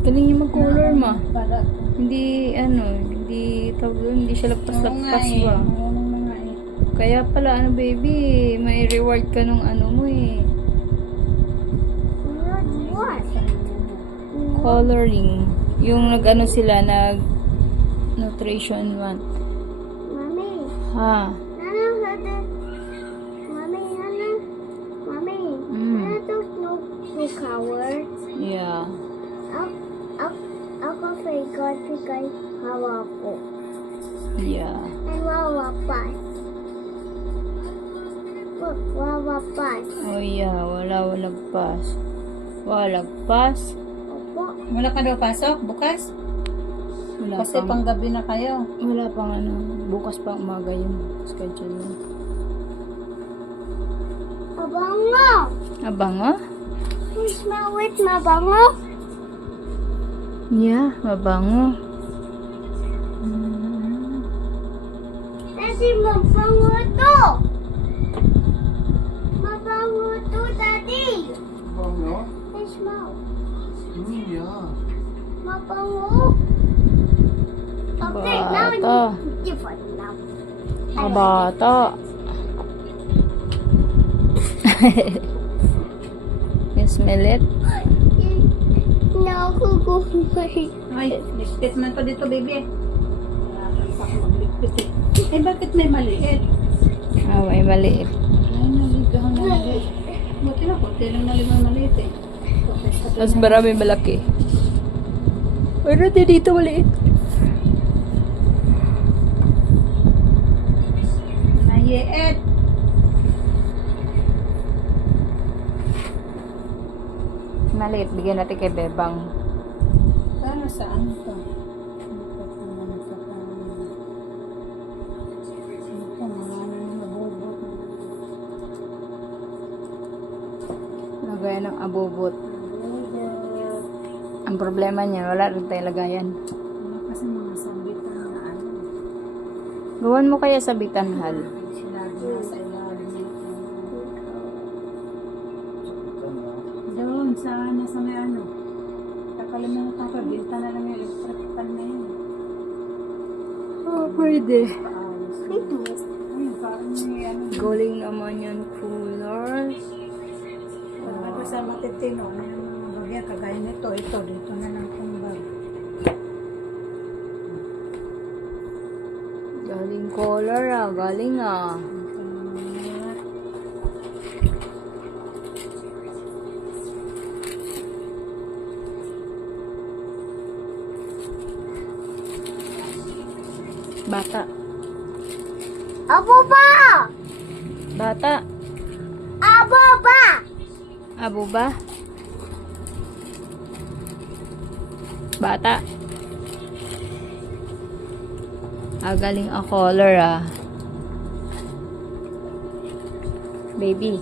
Galing yung mag-color ma. Para. Hindi, hindi tawag doon, hindi siya lagpas-lagpas ba. Marunong na nga eh. Kaya pala, baby, may reward ka nung mo eh. What? Coloring. Yung sila, nutrition 1. Mommy. Ha? Mommy. Mm. No cover. Yeah. Ako forgot because hawa ko. Yeah. And wawapas. Wawapas. Oh yeah, walagpas. Walagpas. Opo. Wala ka daw pasok bukas? Wala Kasi pang, panggabi na kayo. wala pang bukas pa umaga yung schedule mo. Mabango. Abango? You smell it, mabango? Yeah, mabango. Daddy, mabango to. Mabango to, Daddy. Bango? I smell. Yeah. Mabango. Okay, now Bata. it's different now. Mga bata. You smell it? No, kukuhay. Ay, ligpit man to dito, baby. Ligpit eh. Eh, bakit may maliit? Ah, may maliit. Ay, naligaw na maliit. Buti na, konti lang naligaw maliit eh. Mas marami malaki. Pero dito maliit. Nayiit. Maliit. Bigyan natin kay Bebang. Para saan to? Lagayan ng abubot. Ang problema niya, wala rin tayo lagayan. Kasi mga sambitan na Gawan mo kaya sa bitanhal. sinabi na sa ilalim nito. Doon, sa may kakalimutan ko, binta na lang yung electric pan na yun. Oh, pwede. Paayos. Ayun, parang may Galing naman yan, cooler. Parang ko sa matitino, ano yung mga bagay, kagaya nito, dito na lang kung bag. Galing color galing Bata. Abo ba? Bata. Abo ba? Abo ba? Bata. Galing color Baby.